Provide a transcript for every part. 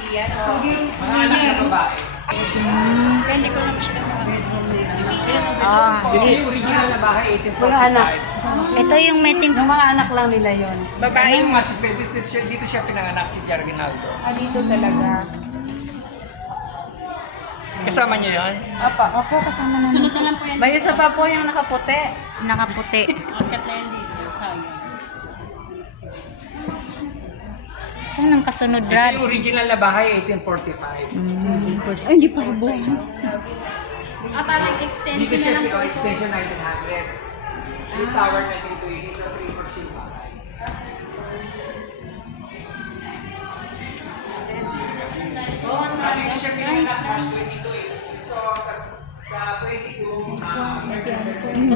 pamilya. Mga anak na babae. Hindi ko na masyadong Ito yung original na bahay, 1845. Mga anak. Ito yung meeting. Yung mga anak lang nila yon. Babae yung mas, dito siya pinanganak si Jarginaldo. Dito talaga. Kasama niyo yun? Opo, kasama na. Sunod na lang po yan. May isa pa po yung nakaputi. Nakaputi. Angkat na yan dito. Sayang. Saan ang kasunod, Ito Brad? yung original na bahay, 1845. Ay, hindi pa buhay. Parang Dito extension na siya lang po ito. extension 1900. Yung tower 1920, so 3 yung bahay. Dito siya pinanganak, March 22. So, sa 22,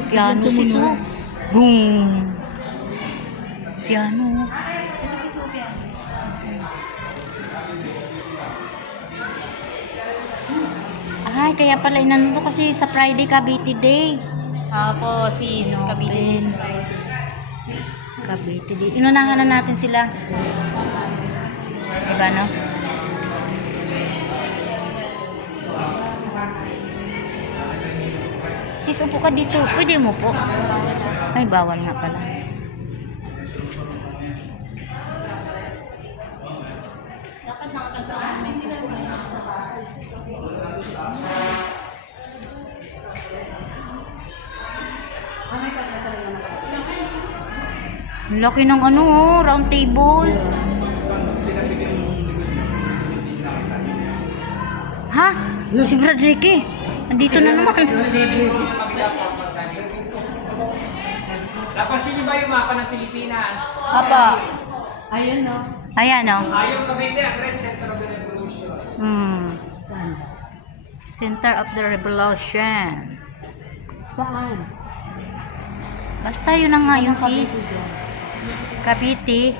Piano si Su. Boom. Piano. Ito si Sophia. Ay, kaya pala inano kasi sa Friday, Cavite Day. Ako, sis. Kabili. Cavite Day. Inunahan na natin sila. Diba, no? Sis, upo ka dito. Pwede mo po. Ay, bawal nga pala. Dapat nakakasama may sila. Ang laki ng ano, oh, round table. Ha? Si Bradrique. Andito na naman. Napansin niyo ba yung mapa ng Pilipinas? Apa. Ayun, no? Ayan, oh. Yung Cavite, ang Red Center of the Revolution. Center of the Revolution. Saan? Basta yun na nga yung sis. Cavite.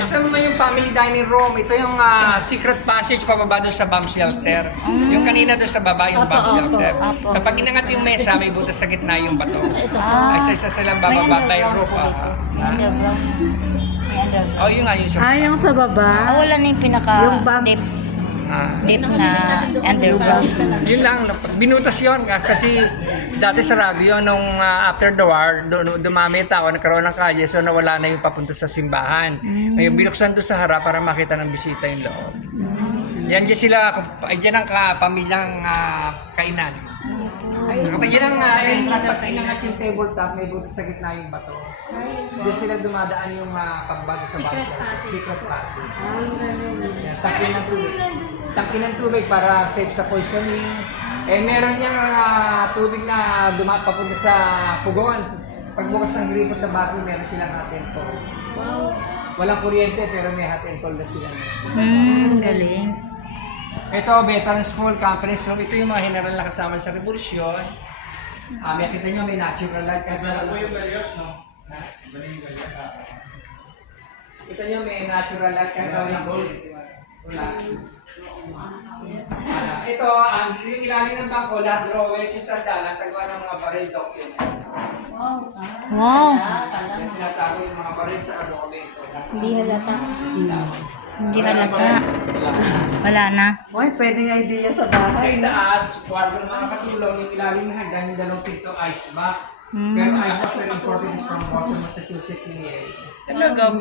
Ito naman yung family dining room. Ito yung secret passage pababa doon sa bomb shelter. Yung kanina doon sa baba yung bomb shelter. Apo. Kapag inangat yung mesa, may butas sa gitna yung bato. Ah. Isa-isa silang bababa by rope. Oh, yun nga yung sa Yung sa baba. Wala na yung pinaka Yung bump. deep na underground. Yun lang, binutas yun kasi dati sarado yun nung after the war, dumami tao, nagkaroon ng kalye, so nawala na yung papunta sa simbahan. Ngayon binuksan doon sa harap para makita ng bisita yung loob. Yan dyan sila, dyan ang pamilyang kainan. Yan ang inangat yung tabletop, may butas sa gitna yung bato. Diyan sila dumadaan yung pagbago sa bato. Secret passage. Yan, Sangkin ng tubig. Sangkin ng tubig para safe sa poisoning. Meron niyang tubig na papunta sa pugon. Pagbukas ng gripo sa bato, meron silang hot and cold. Walang kuryente pero may hot and cold na sila. Galing. Ito, veteran school, conference room. Ito yung mga general na kasama sa revolusyon. May kita nyo, may natural light. Kahit wala po yung galyos, no? Kita nyo, may natural light. Kahit wala yung gold. Wala. Ito, yung ilalim ng bangko, lahat drawers yung sandalan, tagawa ng mga baril document. Wow. Yan tinatago yung mga baril sa dokumento. Hindi halata. Hindi halata. Wala na. Uy, pwedeng idea sa Sa bahay. itaas, kwarto ng mga katulong, yung ilalim ng hagdan, yung dalawang pinto ice box. Pero ice box very important is from Boston, Massachusetts, yung area. Talaga.